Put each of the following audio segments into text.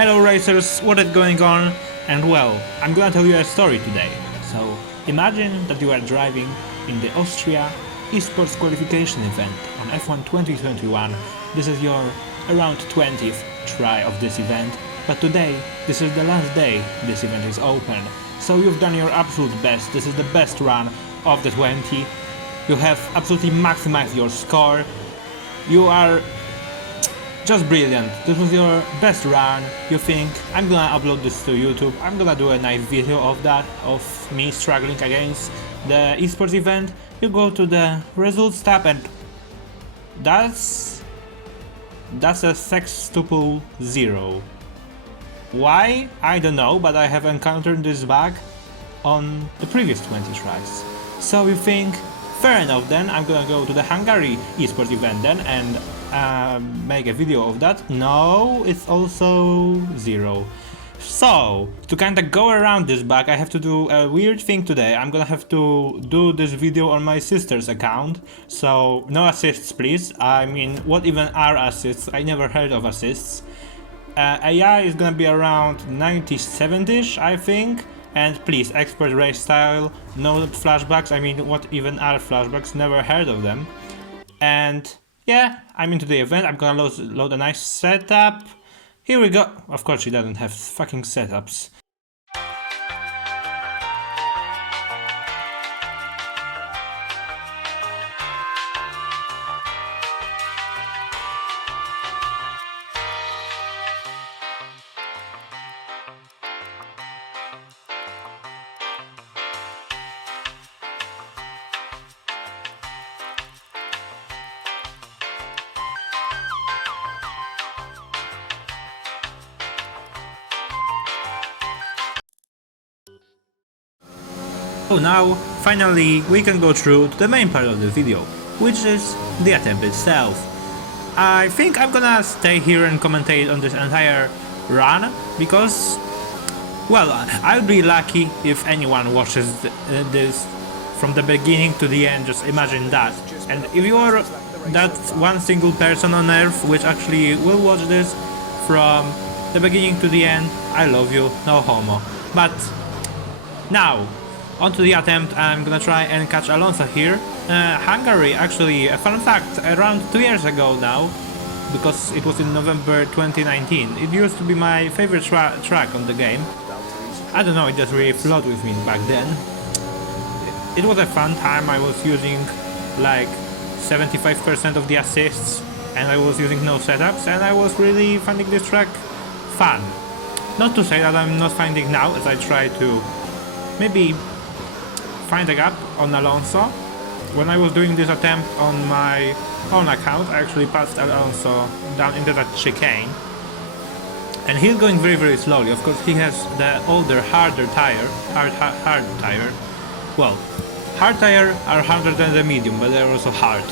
Hello racers, what is going on? And well, I'm gonna tell you a story today. So imagine that you are driving in the Austria esports qualification event on F1 2021. This is your around 20th try of this event, but today, this is the last day this event is open. So you've done your absolute best, this is the best run of the 20. You have absolutely maximized your score. You are just brilliant. This was your best run. You think, I'm gonna upload this to YouTube, I'm gonna do a nice video of that, of me struggling against the esports event. You go to the results tab and that's a sextuple 0. Why? I don't know, but I have encountered this bug on the previous 20 tries. So you think, fair enough then, I'm gonna go to the Hungary esports event then and make a video of that. No, it's also 0. So, to kinda go around this bug, I have to do a weird thing today. I'm gonna have to do this video on my sister's account. So, no assists please. I mean, what even are assists? I never heard of assists. AI is gonna be around 97ish, I think. And please, expert race style, no flashbacks. I mean, what even are flashbacks? Never heard of them. And yeah, I'm into the event. I'm gonna load a nice setup. Here we go. Of course, she doesn't have fucking setups. So now, finally, we can go through to the main part of the video, which is the attempt itself. I think I'm gonna stay here and commentate on this entire run, because, well, I'll be lucky if anyone watches this from the beginning to the end, just imagine that. And if you are that one single person on earth which actually will watch this from the beginning to the end, I love you, no homo. But now, onto the attempt. I'm gonna try and catch Alonso here. Hungary, actually, a fun fact, around 2 years ago now, because it was in November 2019, it used to be my favorite track on the game. I don't know, it just really flowed with me back then. It was a fun time. I was using like 75% of the assists and I was using no setups, and I was really finding this track fun. Not to say that I'm not finding now, as I try to maybe find a gap on Alonso. When I was doing this attempt on my own account, I actually passed Alonso down into that chicane. And he's going very, very slowly. Of course, he has the older, harder tire. Hard tire. Well, hard tire are harder than the medium, but they're also hard.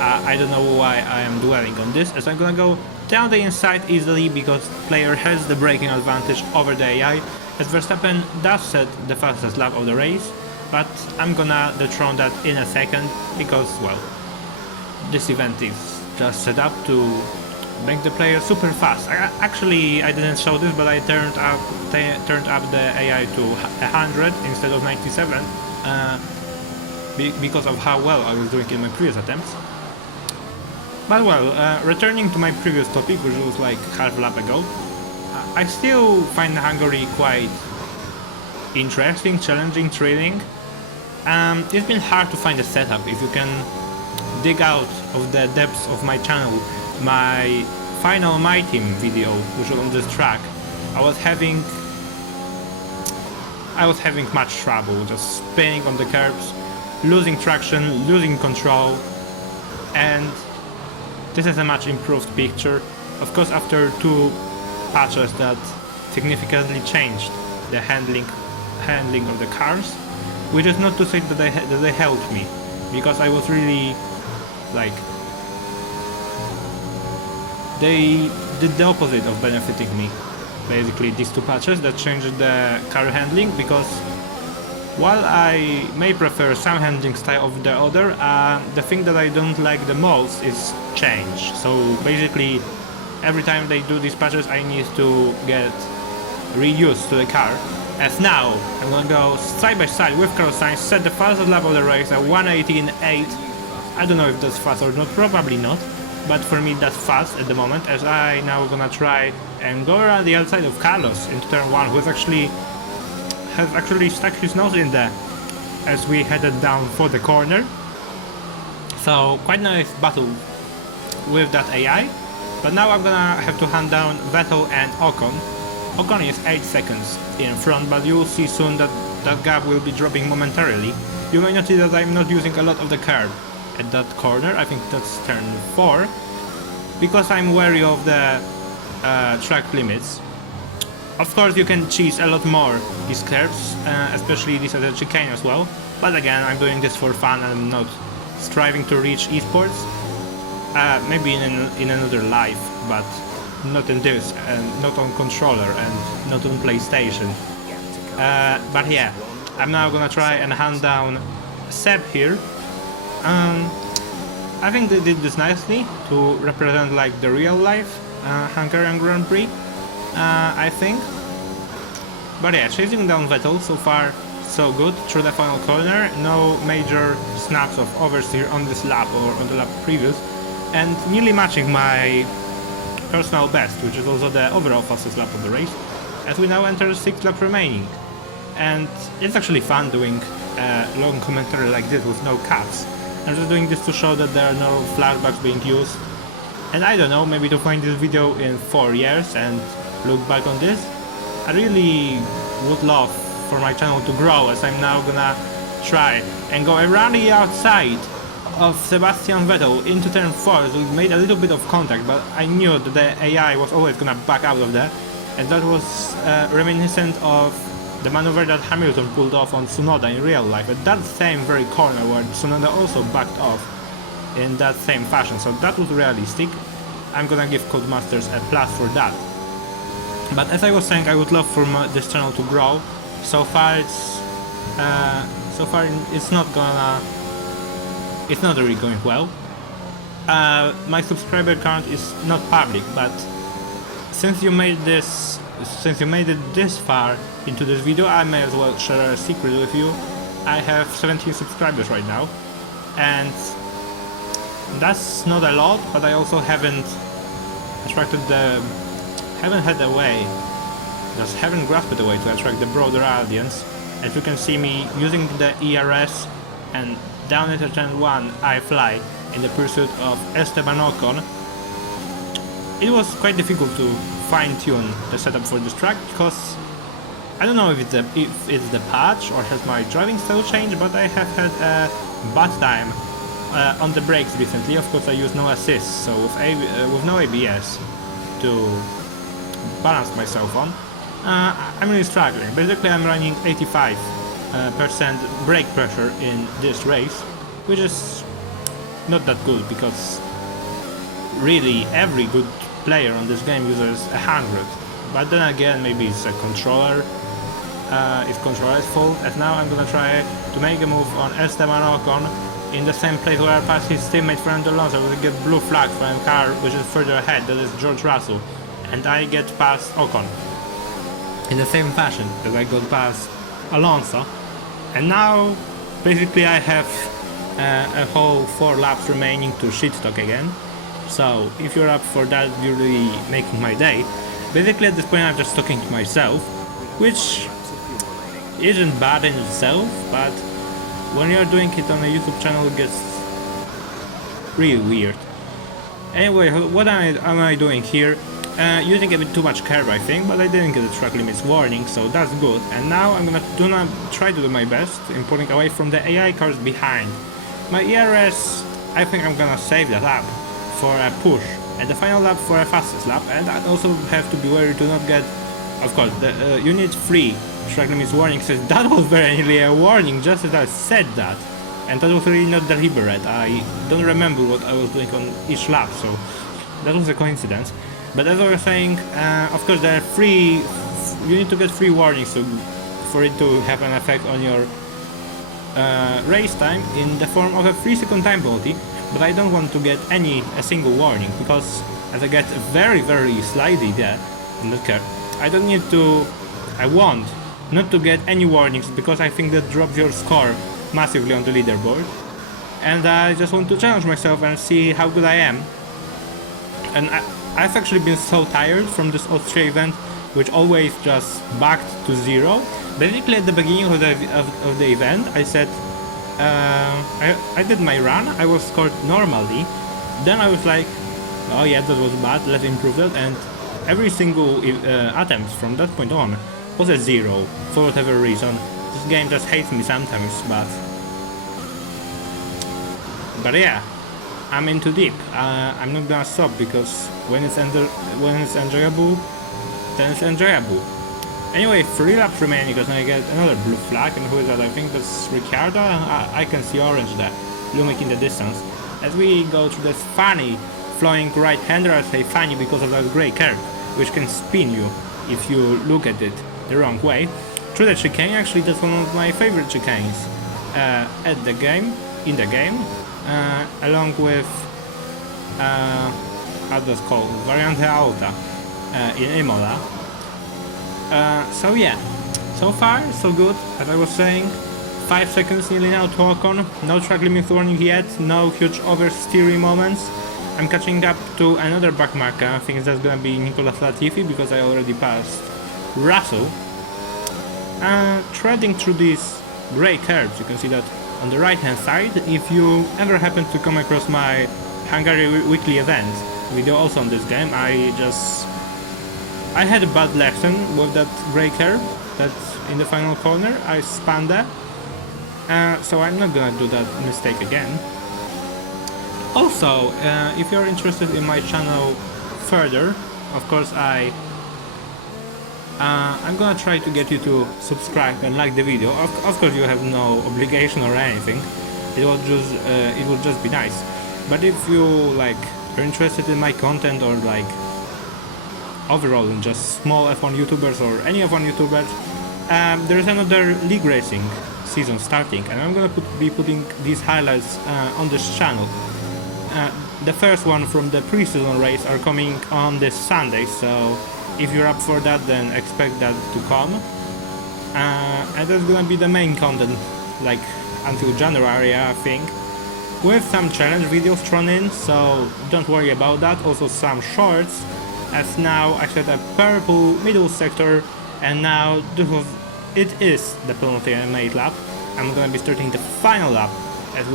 I don't know why I am dwelling on this, as I'm gonna go down the inside easily because the player has the braking advantage over the AI, as Verstappen does set the fastest lap of the race. But I'm gonna dethrone that in a second, because, well, this event is just set up to make the player super fast. Actually, I didn't show this, but I turned up the AI to 100 instead of 97, because of how well I was doing in my previous attempts. But well, returning to my previous topic, which was like half a lap ago, I still find Hungary quite interesting, challenging, thrilling. It's been hard to find a setup. If you can dig out of the depths of my channel my final My Team video, which was on this track, I was having much trouble just spinning on the curbs, losing traction, losing control, and this is a much improved picture. Of course, after 2 patches that significantly changed the handling of the cars, which is not to say that they helped me, because I was really like, they did the opposite of benefiting me. Basically, these 2 patches that changed the car handling, because while I may prefer some handling style of the other, the thing that I don't like the most is change. So basically, every time they do these patches I need to get reused to the car. As now, I'm gonna go side by side with Carlos Sainz, set the fastest lap of the race at 1:18.8. I don't know if that's fast or not, probably not, but for me that's fast at the moment, as I now gonna try and go around the outside of Carlos into turn 1, who has actually stuck his nose in there as we headed down for the corner. So quite nice battle with that AI, but now I'm gonna have to hand down Vettel and Ocon. Ocon is 8 seconds in front, but you'll see soon that that gap will be dropping momentarily. You may notice that I'm not using a lot of the curb at that corner, I think that's turn 4, because I'm wary of the track limits. Of course you can cheese a lot more these curves, especially this other chicane as well, but again I'm doing this for fun and I'm not striving to reach esports. Maybe in another life, but not in this, and not on controller and not on PlayStation. But yeah, I'm now gonna try and hand down Seb here. I think they did this nicely to represent like the real life Hungarian Grand Prix, I think. But yeah, chasing down Vettel, so far so good through the final corner. No major snaps of oversteer on this lap or on the lap previous, and nearly matching my personal best, which is also the overall fastest lap of the race, as we now enter 6 laps remaining. And it's actually fun doing a long commentary like this with no cuts. I'm just doing this to show that there are no flashbacks being used. And I don't know, maybe to find this video in 4 years and look back on this. I really would love for my channel to grow, as I'm now gonna try and go around the outside of Sebastian Vettel into turn 4. So we made a little bit of contact, but I knew that the AI was always gonna back out of that, and that was reminiscent of the maneuver that Hamilton pulled off on Tsunoda in real life at that same very corner where Tsunoda also backed off in that same fashion. So that was realistic. I'm gonna give Codemasters a plus for that. But as I was saying, I would love for this channel to grow. So far it's not really going well. My subscriber count is not public, but since you made it this far into this video, I may as well share a secret with you. I have 17 subscribers right now, and that's not a lot, but I also haven't grasped a way to attract the broader audience. As you can see me using the ERS, and down at turn 1 I fly in the pursuit of Esteban Ocon. It was quite difficult to fine-tune the setup for this track, because I don't know if it's the patch or has my driving style changed, but I have had a bad time on the brakes recently. Of course I use no assist, so with no ABS to balance myself on, I'm really struggling. Basically I'm running 85% brake pressure in this race, which is not that good, because really every good player on this game uses 100. But then again, maybe it's a controller's fault, as now I'm gonna try to make a move on Esteban Ocon in the same place where I passed his teammate Fernando Alonso. I will get blue flag for a car which is further ahead, that is George Russell, and I get past Ocon in the same fashion as I got past Alonso. And now basically I have a whole 4 laps remaining to shit talk again. So if you're up for that, you're really making my day. Basically at this point I'm just talking to myself, which isn't bad in itself, but when you're doing it on a YouTube channel it gets really weird. Anyway, what am I doing here? Using a bit too much curve I think, but I didn't get the track limits warning, so that's good. And now I'm gonna try to do my best in pulling away from the AI cars behind. My ERS, I think I'm gonna save that up for a push and the final lap for a fastest lap, and I also have to be wary to not get, of course, the unit 3 track limits warning says that was very nearly a warning just as I said that, and that was really not deliberate. I don't remember what I was doing on each lap, so that was a coincidence. But as I was saying, of course there are you need to get 3 warnings for it to have an effect on your race time, in the form of a 3-second time penalty, but I don't want to get a single warning, because as I get very slightly there, I don't care. I want not to get any warnings, because I think that drops your score massively on the leaderboard. And I just want to challenge myself and see how good I am. And I've actually been so tired from this Austria event, which always just backed to 0. Basically at the beginning of the event, I said, I did my run, I was scored normally, then I was like, oh yeah, that was bad, let's improve that, and every single attempt from that point on was a 0, for whatever reason. This game just hates me sometimes, but yeah, I'm in too deep. I'm not gonna stop, because when it's enjoyable, then it's enjoyable. Anyway, 3 laps remaining, because I get another blue flag, and who is that? I think that's Ricciardo. I can see orange there, looming in the distance. As we go through this funny flowing right-hander, I say funny because of that grey curve, which can spin you if you look at it the wrong way. Through the chicane, actually that's one of my favorite chicanes in the game, along with how that's called, Variante Alta in Imola. So yeah, so far so good. As I was saying, 5 seconds nearly now to Ocon, no track limit warning yet, no huge oversteering moments. I'm catching up to another back marker. I think that's gonna be Nicolas Latifi, because I already passed Russell. Treading through these grey curves, you can see that on the right hand side. If you ever happen to come across my Hungary weekly event video also on this game, I had a bad lesson with that grey curve, that's in the final corner. I spun there, so I'm not gonna do that mistake again. Also, if you're interested in my channel further, of course I'm gonna try to get you to subscribe and like the video. Of course you have no obligation or anything, it will just be nice. But if you're interested in my content, or overall in just small F1 YouTubers or any F1 YouTubers, there is another league racing season starting, and I'm gonna be putting these highlights on this channel. The first one from the pre-season race are coming on this Sunday, so if you're up for that, then expect that to come. And that's gonna be the main content, until January, I think, with some challenge videos thrown in, so don't worry about that. Also some shorts, as now I set a purple middle sector, and now it is the penultimate lap. I'm gonna be starting the final lap as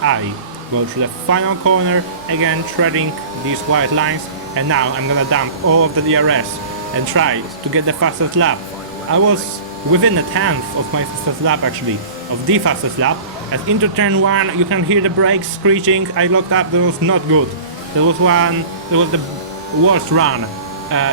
I go through the final corner, again treading these white lines, and now I'm gonna dump all of the DRS and try to get the fastest lap. I was within a tenth of my fastest lap, actually, of the fastest lap, as into turn 1 you can hear the brakes screeching. I locked up, that was not good. That was the worst run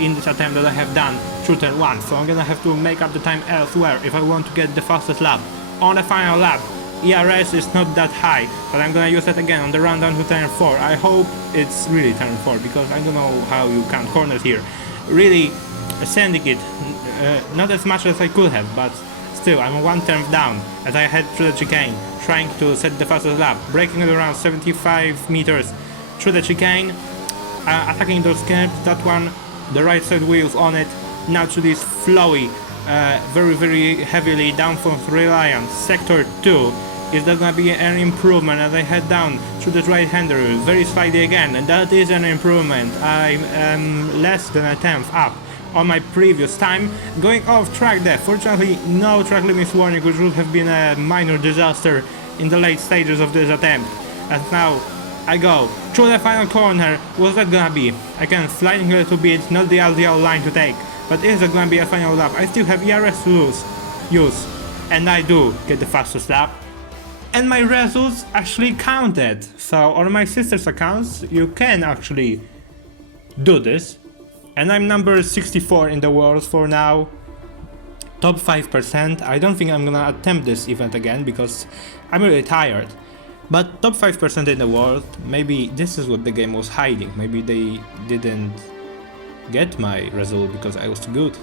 in this attempt that I have done through turn 1, so I'm gonna have to make up the time elsewhere if I want to get the fastest lap. On the final lap, ERS is not that high, but I'm gonna use it again on the run down to turn 4. I hope it's really turn 4, because I don't know how you count corners here. Really sending it, not as much as I could have, but still I'm 1 turn down as I head through the chicane, trying to set the fastest lap, braking at around 75 meters through the chicane, attacking those curbs, that one, the right side wheels on it, now to this flowy, very heavily downforce reliant sector 2. Is that gonna be an improvement as I head down through the right-hander very slightly again, and that is an improvement. I am less than a tenth up on my previous time, going off track there. Fortunately, no track limits warning, which would have been a minor disaster in the late stages of this attempt. And now I go through the final corner. What's that gonna be? Again, sliding a little bit, not the ideal line to take, but is it gonna be a final lap? I still have ERS to use, and I do get the fastest lap. And my results actually counted. So on my sister's accounts you can actually do this, and I'm number 64 in the world for now, top 5%. I don't think I'm gonna attempt this event again because I'm really tired, but top 5% in the world. Maybe this is what the game was hiding. Maybe they didn't get my result because I was too good.